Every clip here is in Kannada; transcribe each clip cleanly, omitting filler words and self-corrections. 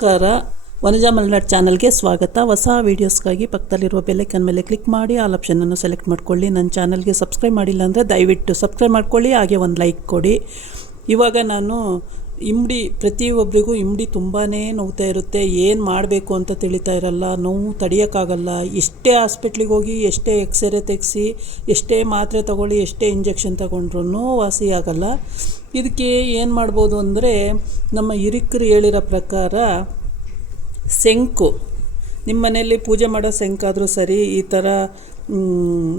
ನಮಸ್ಕಾರ, ವನಜಾ ಮಲೆನಾಡು ಚಾನಲ್ಗೆ ಸ್ವಾಗತ. ಹೊಸ ವೀಡಿಯೋಸ್ಗಾಗಿ ಪಕ್ಕದಲ್ಲಿರುವ ಬೆಲ್ಲೈಕನ್ ಮೇಲೆ ಕ್ಲಿಕ್ ಮಾಡಿ ಆಲ್ ಆಪ್ಷನನ್ನು ಸೆಲೆಕ್ಟ್ ಮಾಡ್ಕೊಳ್ಳಿ. ನನ್ನ ಚಾನಲ್ಗೆ ಸಬ್ಸ್ಕ್ರೈಬ್ ಮಾಡಿಲ್ಲ ಅಂದರೆ ದಯವಿಟ್ಟು ಸಬ್ಸ್ಕ್ರೈಬ್ ಮಾಡ್ಕೊಳ್ಳಿ, ಹಾಗೆ ಒಂದು ಲೈಕ್ ಕೊಡಿ. ಇವಾಗ ನಾನು ಪ್ರತಿಯೊಬ್ಬರಿಗೂ ತುಂಬಾ ನೋವ್ತಾ ಇರುತ್ತೆ. ಏನು ಮಾಡಬೇಕು ಅಂತ ತಿಳಿತಾ ಇರಲ್ಲ, ನೋವು ತಡೆಯೋಕ್ಕಾಗಲ್ಲ. ಎಷ್ಟೇ ಹಾಸ್ಪಿಟ್ಲಿಗೆ ಹೋಗಿ, ಎಷ್ಟೇ ಎಕ್ಸ್ರೇ ತೆಗೆಸಿ, ಎಷ್ಟೇ ಮಾತ್ರೆ ತಗೊಳ್ಳಿ, ಎಷ್ಟೇ ಇಂಜೆಕ್ಷನ್ ತಗೊಂಡ್ರೂ ವಾಸಿ ಆಗಲ್ಲ. ಇದಕ್ಕೆ ಏನು ಮಾಡ್ಬೋದು ಅಂದರೆ, ನಮ್ಮ ಹಿರಿಕರು ಹೇಳಿರೋ ಪ್ರಕಾರ ಶಂಕು, ನಿಮ್ಮ ಮನೆಯಲ್ಲಿ ಪೂಜೆ ಮಾಡೋ ಶಂಕಾದರೂ ಸರಿ, ಈ ಥರ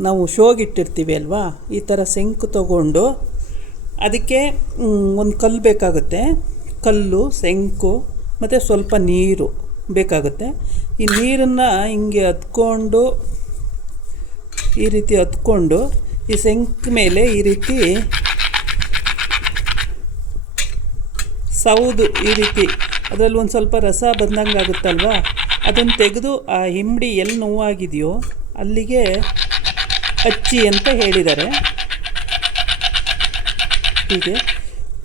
ನಾವು ಶೋಗಿಟ್ಟಿರ್ತೀವಿ ಅಲ್ವಾ, ಈ ಥರ ಶಂಕು ತಗೊಂಡು ಅದಕ್ಕೆ ಒಂದು ಕಲ್ಲು ಬೇಕಾಗುತ್ತೆ. ಕಲ್ಲು, ಶಂಕು ಮತ್ತು ಸ್ವಲ್ಪ ನೀರು ಬೇಕಾಗುತ್ತೆ. ಈ ನೀರನ್ನು ಹಿಂಗೆ ಹತ್ಕೊಂಡು, ಈ ರೀತಿ ಹತ್ಕೊಂಡು ಈ ಶಂಕು ಮೇಲೆ ಈ ರೀತಿ ಸೌದು, ಈ ರೀತಿ ಅದರಲ್ಲಿ ಒಂದು ಸ್ವಲ್ಪ ರಸ ಬಂದಂಗೆ ಆಗುತ್ತಲ್ವ, ಅದನ್ನು ತೆಗೆದು ಆ ಹಿಂಡಿ ಎಲ್ಲಿ ನೋವಾಗಿದೆಯೋ ಅಲ್ಲಿಗೆ ಹಚ್ಚಿ ಅಂತ ಹೇಳಿದ್ದಾರೆ. ಹೀಗೆ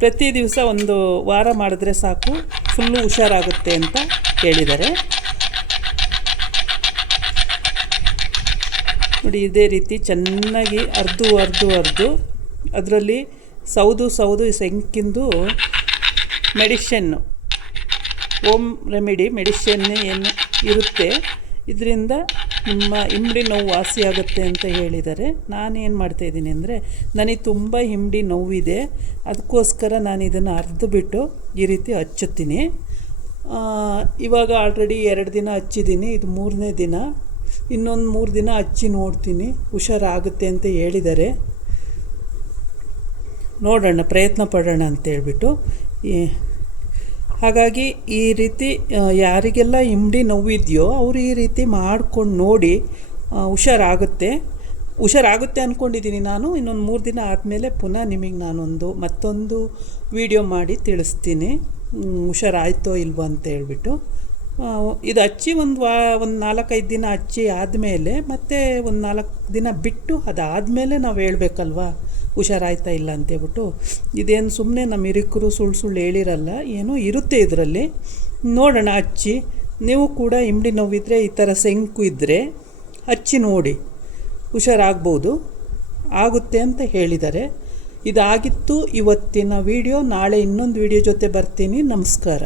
ಪ್ರತಿ ದಿವಸ ಒಂದು ವಾರ ಮಾಡಿದ್ರೆ ಸಾಕು, ಫುಲ್ಲು ಹುಷಾರಾಗುತ್ತೆ ಅಂತ ಹೇಳಿದ್ದಾರೆ. ನೋಡಿ, ಇದೇ ರೀತಿ ಚೆನ್ನಾಗಿ ಅರ್ದು ಅದರಲ್ಲಿ ಸೌದು ಈ ಶಂಕಿಂದು ಮೆಡಿಷನ್ನು, ಹೋಮ್ ರೆಮಿಡಿ ಮೆಡಿಷನ್ ಏನು ಇರುತ್ತೆ, ಇದರಿಂದ ನಿಮ್ಮ ಹಿಂಡಿ ನೋವು ವಾಸಿ ಆಗುತ್ತೆ ಅಂತ ಹೇಳಿದ್ದಾರೆ. ನಾನೇನು ಮಾಡ್ತಾಯಿದ್ದೀನಿ ಅಂದರೆ, ನನಗೆ ತುಂಬ ಹಿಂಡಿ ನೋವಿದೆ, ಅದಕ್ಕೋಸ್ಕರ ನಾನು ಇದನ್ನು ಅರ್ದುಬಿಟ್ಟು ಈ ರೀತಿ ಹಚ್ಚುತ್ತೀನಿ. ಇವಾಗ ಆಲ್ರೆಡಿ 2 ದಿನ ಹಚ್ಚಿದ್ದೀನಿ, ಇದು 3ನೇ ದಿನ. ಇನ್ನೊಂದು 3 ದಿನ ಹಚ್ಚಿ ನೋಡ್ತೀನಿ, ಹುಷಾರಾಗುತ್ತೆ ಅಂತ ಹೇಳಿದ್ದಾರೆ. ನೋಡೋಣ, ಪ್ರಯತ್ನ ಪಡೋಣ ಅಂತೇಳ್ಬಿಟ್ಟು. ಹಾಗಾಗಿ ಈ ರೀತಿ ಯಾರಿಗೆಲ್ಲ ಹಿಂಡಿ ನೋವಿದೆಯೋ ಅವರು ಈ ರೀತಿ ಮಾಡ್ಕೊಂಡು ನೋಡಿ, ಹುಷಾರಾಗುತ್ತೆ ಅಂದ್ಕೊಂಡಿದ್ದೀನಿ ನಾನು. ಇನ್ನೊಂದು 3 ದಿನ ಆದಮೇಲೆ ಪುನಃ ನಿಮಗೆ ನಾನೊಂದು ಮತ್ತೊಂದು ವಿಡಿಯೋ ಮಾಡಿ ತಿಳಿಸ್ತೀನಿ, ಹುಷಾರಾಯ್ತೋ ಇಲ್ವೋ ಅಂತ ಹೇಳ್ಬಿಟ್ಟು. ಇದು ಹಚ್ಚಿ ಒಂದು 4-5 ದಿನ ಹಚ್ಚಿ ಆದಮೇಲೆ ಮತ್ತೆ ಒಂದು 4 ದಿನ ಬಿಟ್ಟು ಅದಾದಮೇಲೆ ನಾವು ಹೇಳ್ಬೇಕಲ್ವ ಹುಷಾರಾಯ್ತಾ ಇಲ್ಲ ಅಂತೇಳ್ಬಿಟ್ಟು. ಇದೇನು ಸುಮ್ಮನೆ ನಮ್ಮ ಹಿರಿಕರು ಸುಳ್ಳು ಹೇಳಿರಲ್ಲ, ಏನೋ ಇರುತ್ತೆ ಇದರಲ್ಲಿ. ನೋಡೋಣ ಹಚ್ಚಿ. ನೀವು ಕೂಡ ಹಿಂಡಿ ನೋವಿದ್ರೆ, ಈ ಥರ ಶಂಕು ಇದ್ದರೆ ಹಚ್ಚಿ ನೋಡಿ, ಹುಷಾರಾಗ್ಬೋದು, ಆಗುತ್ತೆ ಅಂತ ಹೇಳಿದ್ದಾರೆ. ಇದಾಗಿತ್ತು ಇವತ್ತಿನ ವಿಡಿಯೋ. ನಾಳೆ ಇನ್ನೊಂದು ವಿಡಿಯೋ ಜೊತೆ ಬರ್ತೀನಿ. ನಮಸ್ಕಾರ.